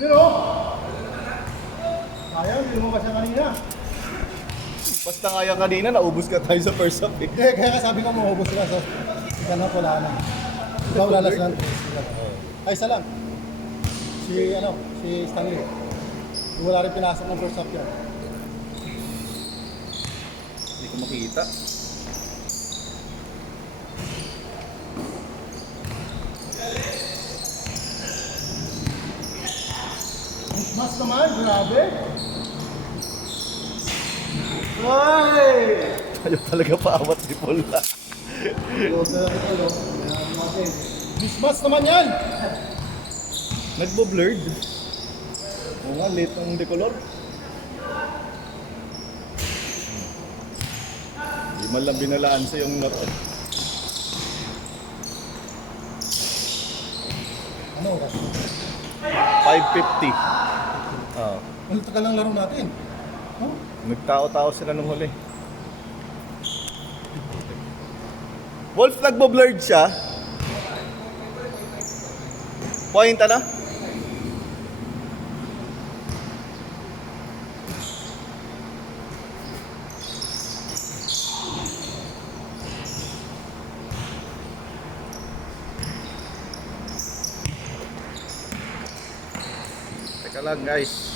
Pero, ayaw, hindi mo ba siya kanina? Basta kaya kanina, naubos ka tayo sa first half eh. Kaya sabi ko maubos sila sa ganap wala na. Ikaw lalas lang. Ay, isa lang. Si Stanley. Wala rin pinasok ng first half yan. Hindi ko makita. Mas naman, grabe. Ay! Tayo talaga paawat si Paul. Mismas naman yan! Nagbo-blurred. Oo nga, late ng decolor. Hindi man lang binalaan sa yung not. Ano oras? 5:50. Ang tagal ng laro natin. Huh? Nagtao-tao sila nung huli. Wolf, nagbo-blurred siya. Point ano? Teka lang guys.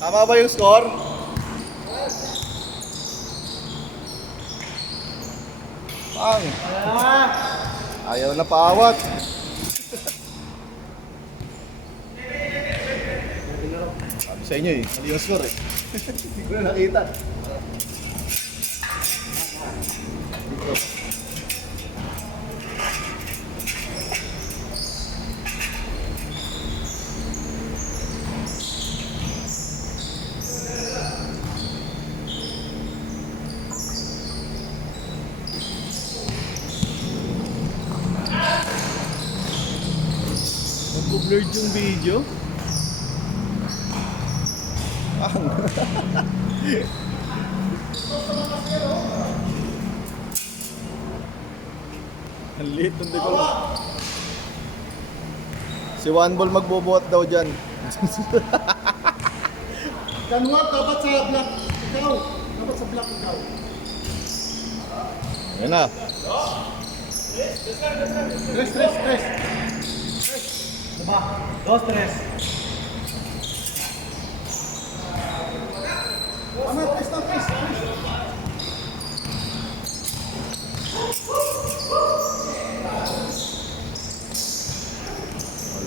Tama ba yung score? Pang! Ayaw na paawat. Sabi sa inyo eh, mali yung score eh. Hindi ko na nakita. Nag-blurred yung video. Ang liit ng decolor. Si One Ball magbubuhat daw dyan. Kanwag, dapat sa black ikaw. Dapat sa black ikaw. Ayan na. Tres. Diba? 2, 3. Tama, tres.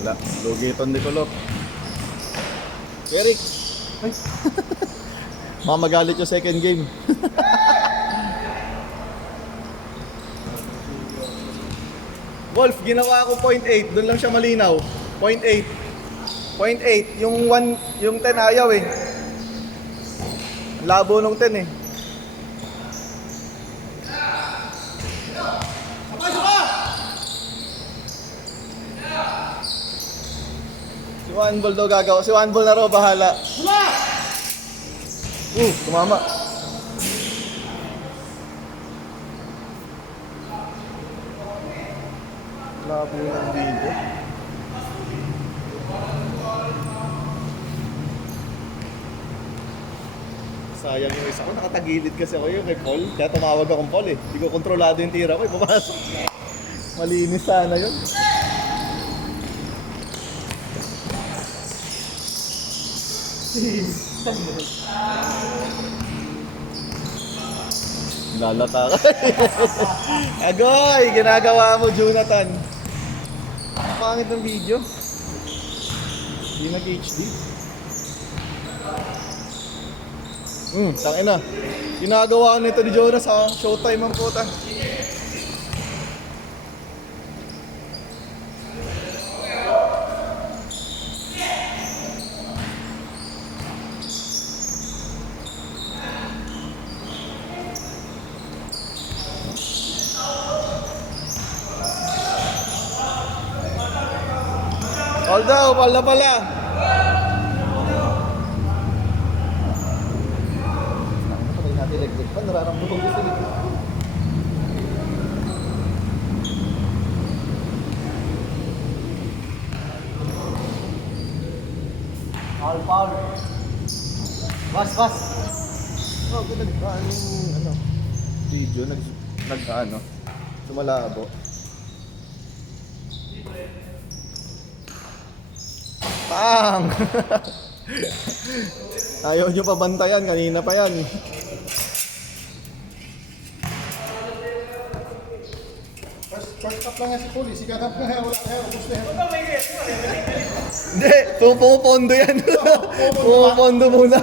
Wala. Lugi itong decolor. Eric. Mamagalit yung second game. Wolf, ginawa ko 0.8. Doon lang siya malinaw. 0.8. 0.8. Yung 10 ayaw eh. Labo nung 10 eh. Si One Ball daw gagawa. Si One Ball na raw bahala. Tumama. Labo ng video. Sayang yung isa ko. Nakatagilid kasi ako yung kay Paul. Kaya tumawag akong Paul eh. Hindi ko kontrolado yung tira ko eh. Pumasok. Malinis sana yun. Lalata ka. Agoy! Ginagawa mo, Jonathan. Ang pangit ng video. Hindi nag-HD. Tangina. Ginagawa nito ni Jonas sa Showtime ang puta. Foul daw, foul na pala. Patay natin electric fan, nararamdaman ko sa likod. Foul, foul. Bas. Oh, nagkaan yung ano, video, nagkaano, sumalabo. Pang! Ayaw nyo pa bantayan, kanina pa yan. First up lang nga si Puli, si Kakap nga, wala kaya, ubos na yan. Hindi, pupondo yan. Pupondo muna.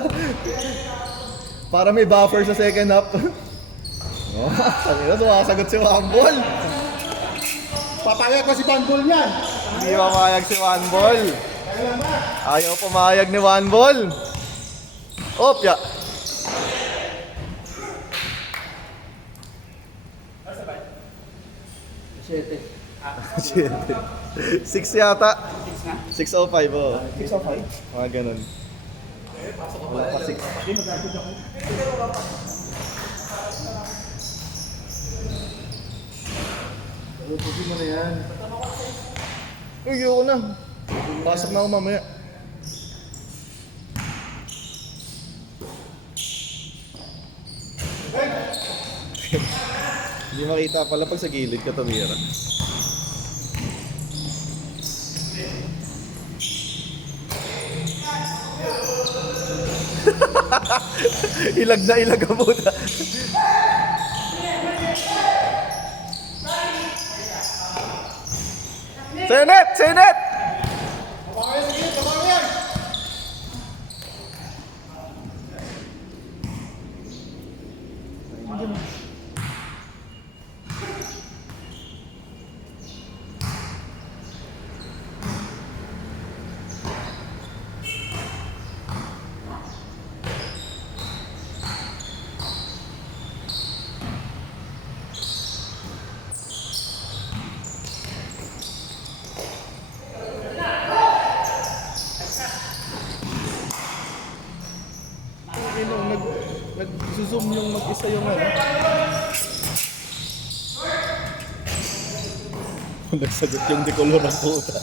Para may buffer sa second half. Oh, kanina sumasagot si Wambol. Papayag ko si Bandol niyan. Hindi mamayag si Wambol. Kaya lang ba? Ayaw pumayag ni Wambol. Opya. Siyete. 6 yata. 6:05 oh. 605. Mga ganun. Wala pa 6. Pagin mo na yan. Uy, ayoko na. Pasok na ako mamaya. Hindi makita pala pag sa gilid ka tumira. Ilag na ilag ang puta. Senet! Senet! Papayag sige, papayag. Nag-zoom yung mag-isa yung ano. Nagsagot yung decolor ng puta.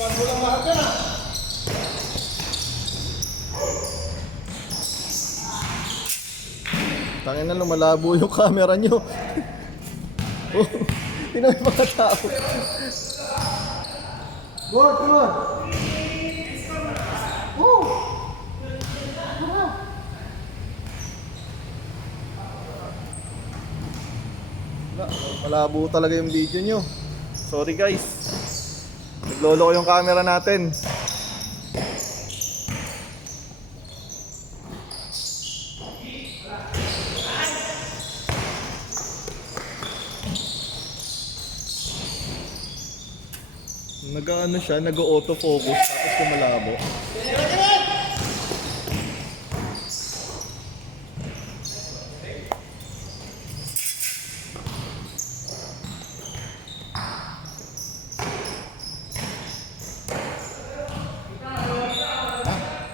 Bandol ang lahat yan ah. Tangin na lumalabo yung camera nyo. Oh, tingnan mo yung mga tao. Good, good. Woo! Malabo talaga yung video nyo. Sorry guys. Naglolo ko yung camera natin. Nag-ano siya, nag-autofocus tapos kumalabo.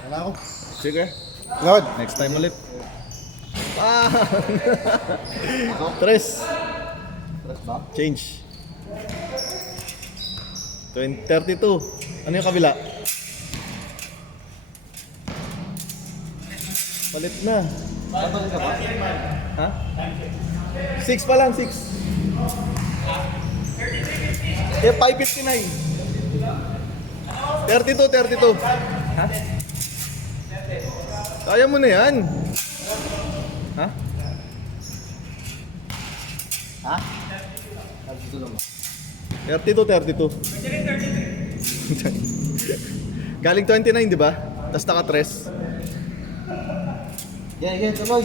Wala ako. Sige. Good. Next time ulit. Ah! Tres. Tres ba? Change. 32. Ano yung kabila? Palit na. Bandol ka ba? Ha? 6 pa lang, 6. Eh, 5:59. 32. Ha? Kaya mo na yan. Ha? Ha? Sabi ko naman. 32. Galing 29, di ba? Tapos naka-tres. Yan, tuloy.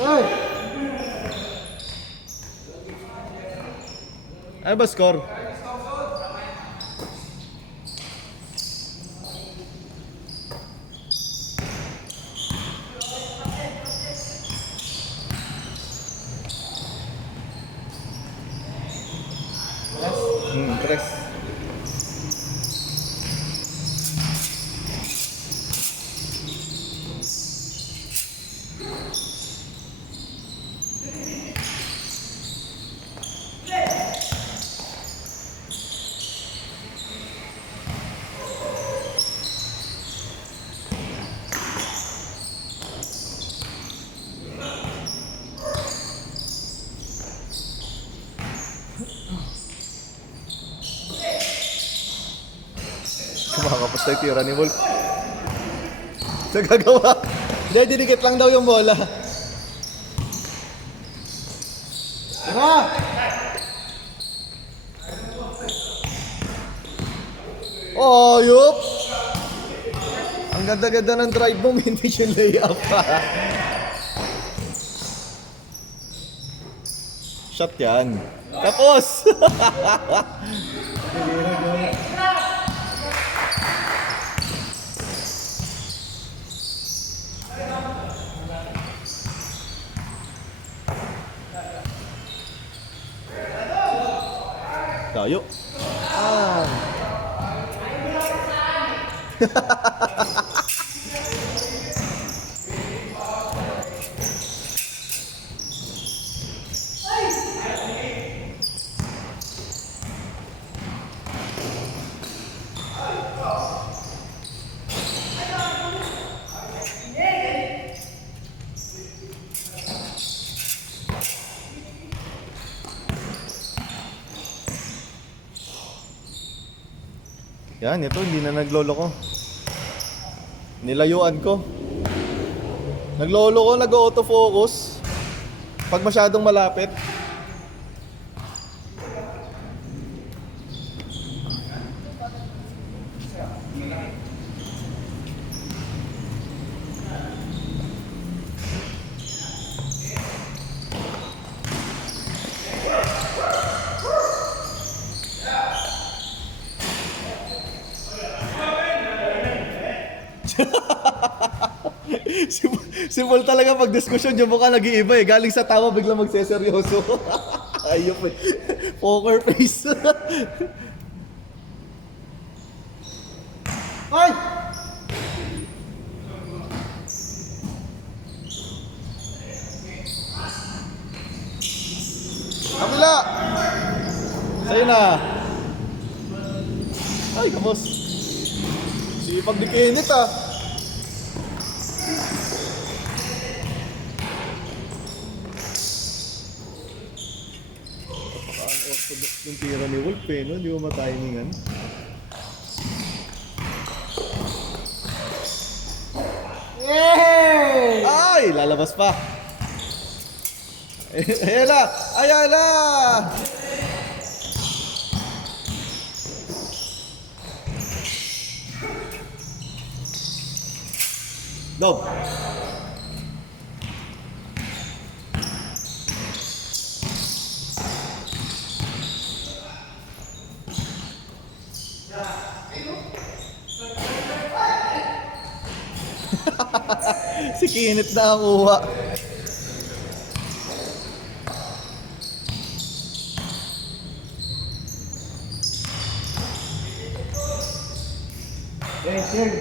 Ay! Ano ba score? Tres. Kumakapos tayo tira ni Wolf. Nagagawa. Hindi, didikit lang daw yung bola. Tara! Oh, yup! Ang ganda-ganda ng drive mo, hindi yung layup pa. Shot yan. Tapos! Tayo. Yan, ito hindi na naglolo ko. Nilayuan ko. Naglolo ko, nag-autofocus. Pag masyadong malapit. Si Paul talaga pag diskusyon yung mukha nag-iiba eh. Galing sa tawa bigla magseseryoso. Ayop eh. Poker face. Ay! Kabila! Sa'yo na. Ay, kamos. Sipag ni Kenneth ah. Orthodox yung tira ni Wolf eh, no? Hindi mo matimingan. Yay! Ay! Lalabas pa! Ayan na! Ayan na! Dob! Si Kenneth na ang uwa. Hey, cheers!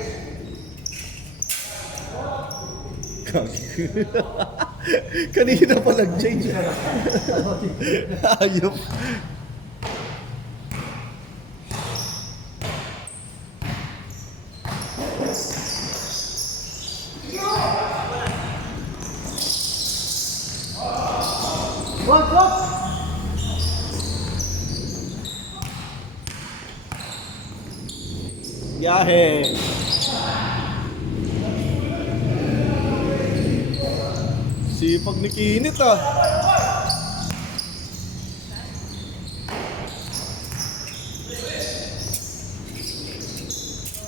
Kanina pa nag-change. Ayop. Wag! Biyahe. Sipag ni Kinit ah.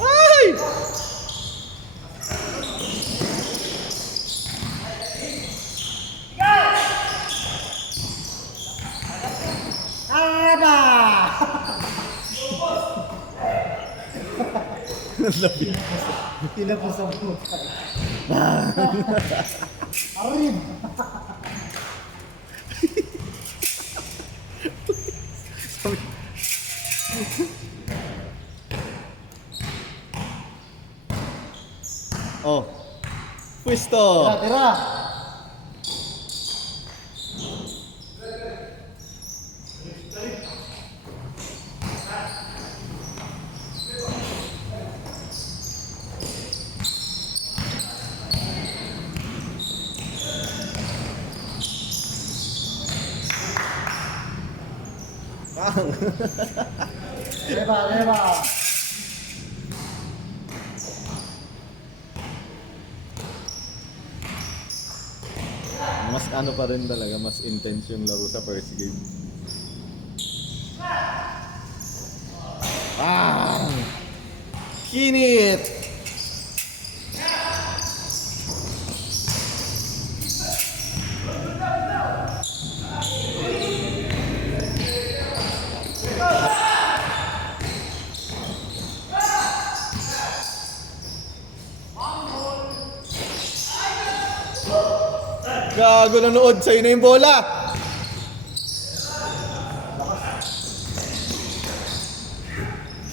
Ay! Aba! Tinapos ang puta. Arim! Oh. Pwesto. Tira, tira! Leva, leva! Mas ano pa rin talaga, mas intense yung laro sa first game. Ah! Kinit! Gago, nanood sa'yo na yung bola!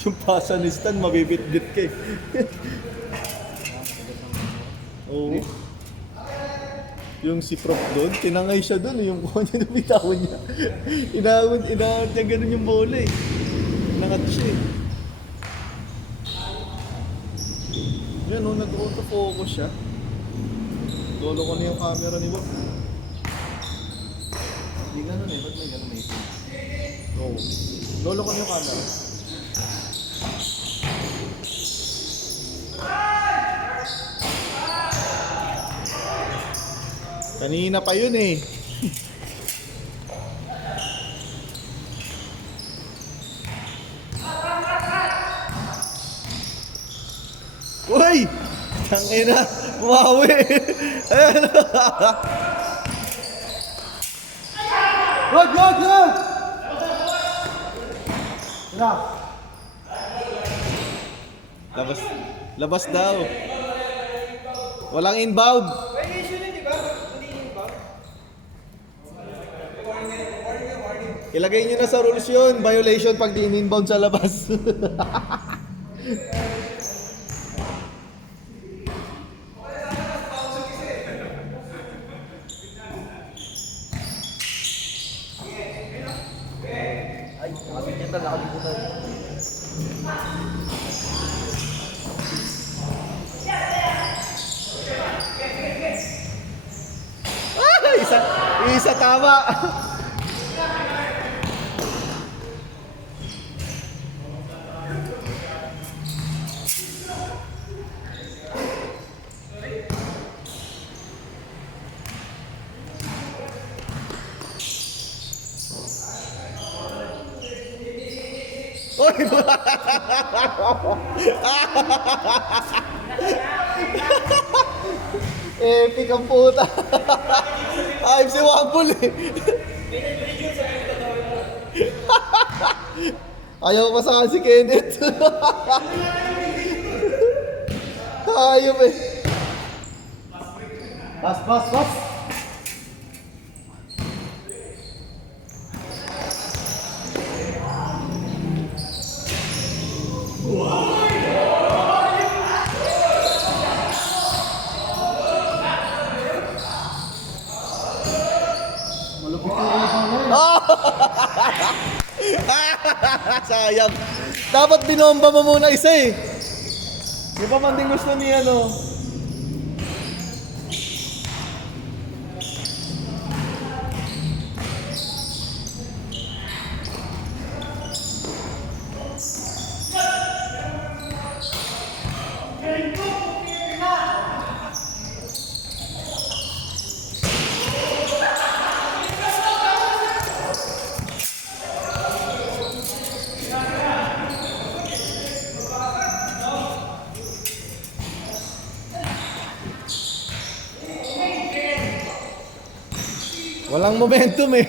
Yung pasa ni Stan, mabibit-bit ka eh. Oo. Yung si Prof doon, tinangay siya doon, yung kuha niya nabitawan niya. Inawad niya ganun yung bola eh. Nangat siya eh. Yan o, nag-auto-focus siya. Lolo ko na yung camera ni Bob. Hindi ganun eh, ba't may ganun eh? Oo. Lolo ko na yung camera. Kanina pa yun eh. Uy! Tangina! Bumawi! Ayan! Good, good, good! Tira! Labas, labas daw. Walang inbound. Ilagay nyo na sa rules yun. Violation pag di in-inbound sa labas. Ay, nakabit niya talaga, nakabit niya talaga. isa, isa tama. Oy! Epic ang puta. Ayos si Wambul eh. Ayaw pa sa si Kenneth. Ayop eh. Bas, bas, bas! Malupit yung ibang na yun. Sayang. Dapat binomba mo muna isa eh. Di ba man din gusto ni ano? Walang momentum eh.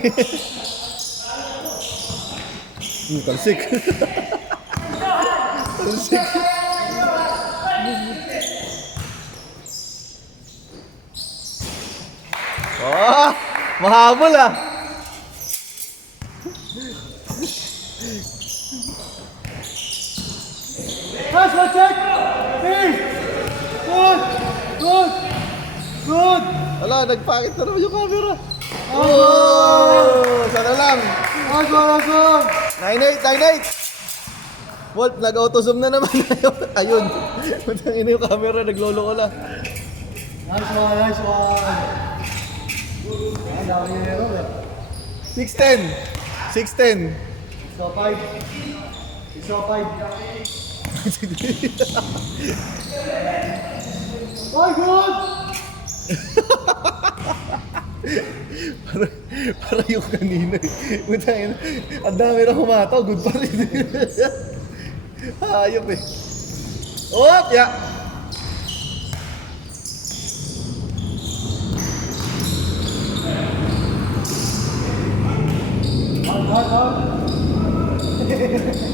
Talsik. Talsik. Oh, mahabol ah. Guys, one check! Hey! Good! Good! Good! Wala, nagpakit na naman yung camera. Oh, sana lang. Nice one, nice one! 9-8, 9-8. Walt, nag-auto-zoom na naman. Ayun. Putang ina yung camera, naglolo ko lang. Nice one, nice one! Ang dami yung hero eh. 6-10. 6-10. Isa 5. Isa 5. Oh, good! para yung kanina eh. Putang ina, ang dami na humataw, good pa rin. Hayop eh. Oh, yeah.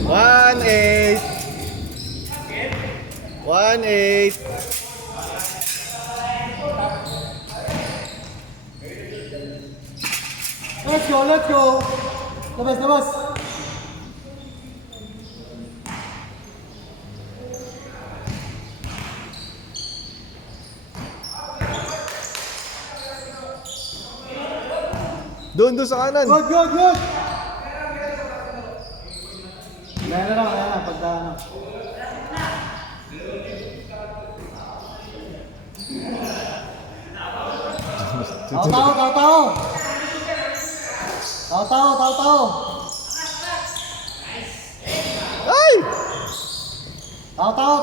Hard. 1-8. 1-8. Let's go, let's go! Labas, labas! Doon sa kanan. Good, good, good! Ayan na, pagka ano. Tao! Ay! Tao!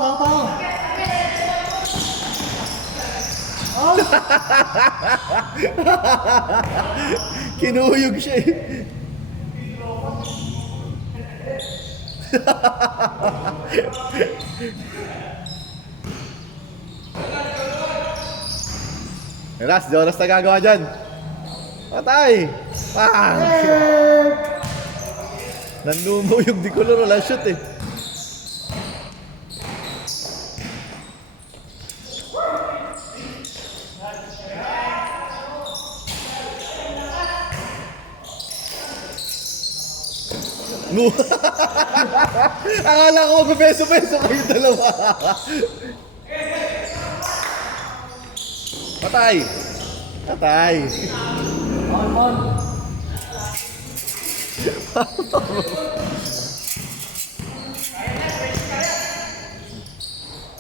Kinuhuyog siya eh. Ras, Jonas na gagawa dyan. Patay! Pang! Nanumuyog di color, wala shoot eh. No. Akala ko magbeso-beso kayo dalawa. Patay. Patay. On.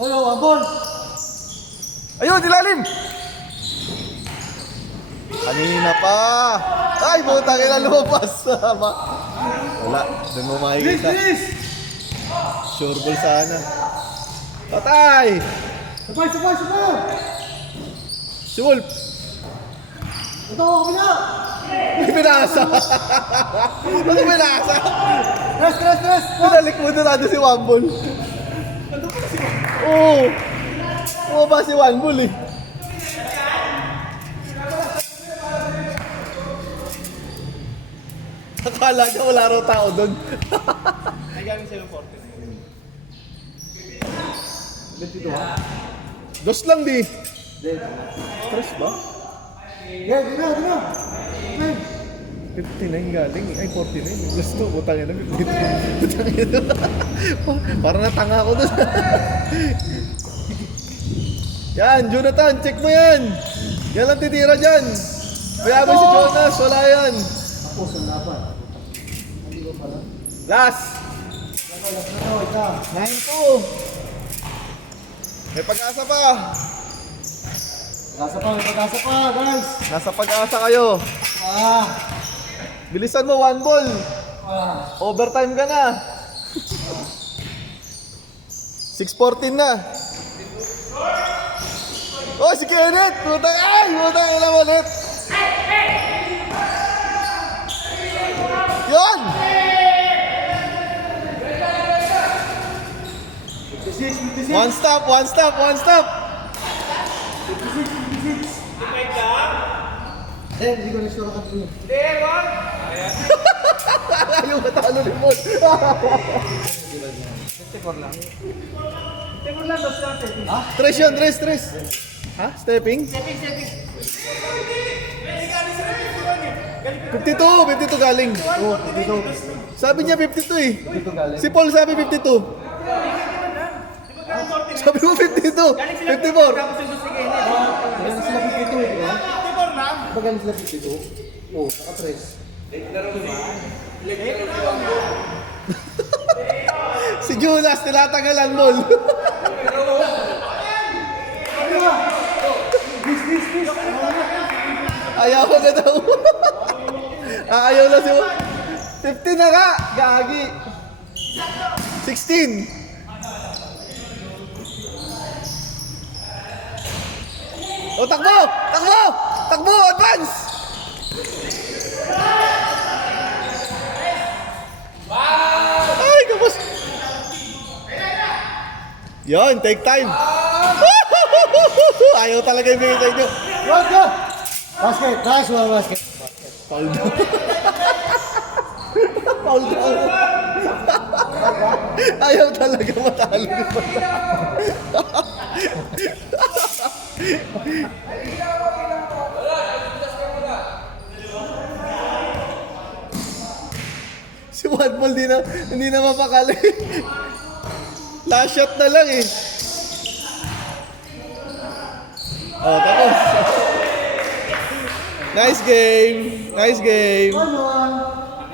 Hello, Ambon! Ayun, ilalim. Kanina pa. Ay, buta kailan lumabas. Wala, doon mo makikita. Sure ball sana. Patay! Sabay! Si Wolf! Ito ako kabila! May pinasa! Ano pinasa? Rest! Pinalik mo doon natin si Wambol. Oo! Oo ba si Wambol eh? Akala niya wala raw tao doon. Ay, gamit sa'yo 40. Dito ha? Dos lang di. Stress ba? Yeah, dito na! 59 galing eh. Ay, 49. Plus 2. Butang ina. Butang ina. Parang natanga ako doon. Yan, Jonathan. Check mo yan. Yan lang titira dyan. Kaya si Jonas. Wala yan. Ako, sulapan. Hindi ko pala. Last. Isa. 9-2. May pag-asa pa. May pag-asa pa, guys! Nasa pag-asa kayo. Bilisan mo, 1 ball. Overtime ka na. 6:14 na. Oh, si Kenneth! Putang ilang ulit. Yun! 56. One stop. Hindi ko na-sure ka dun. Ayaw matalo ni Paul. 54 lang. 54 lang, dos natin. Ha? Tres yun, tres. Ha? Stepping? 52 galing. Oo, dito. Sabi niya 52 eh. Dito galing. Si Paul sabi 52. Sabi mo 52. 54. Galing sila 52 eh. Ba galing sila 52? Oo, saka 3. Si Julas, tinatagalan Mol. Ayaw ko na daw. Ayaw na siya. 15 na ka. Gagi. 16. O, takbo! Takbo! Takbo! Advance! Ay, kapos! Yon, take time! Ayaw talaga yung bigay sa inyo. Let's go! Basket! Nice one, basket. Foul daw. Foul daw. Ayaw talaga matalo. Si Juan Paul hindi na mapakali. Last shot na lang eh. Oh, tapos. Nice game. Nice game. 1-1.